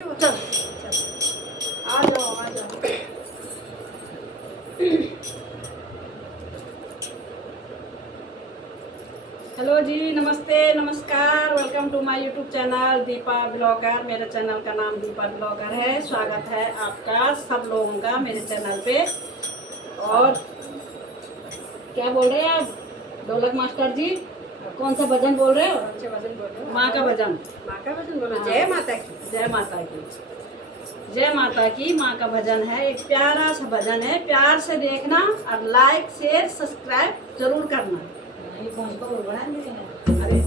चल आ जाओ आ जाओ। हेलो जी, नमस्ते नमस्कार, welcome to my YouTube channel Deepa blogger. मेरे चैनल का नाम दीपा ब्लॉगर है। स्वागत है आपका सब लोगों का मेरे चैनल पे। और क्या बोल रहे हैं आप ढोलक मास्टर जी? कौन सा भजन बोल रहे हो? कौन से भजन बोल रहे हो? माँ का भजन। माँ का भजन बोलो। हाँ। जय माता की। जय माता की। जय माता की। माँ का भजन है, एक प्यारा सा भजन है। प्यार से देखना और लाइक शेयर सब्सक्राइब जरूर करना। अरे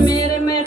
मेरे में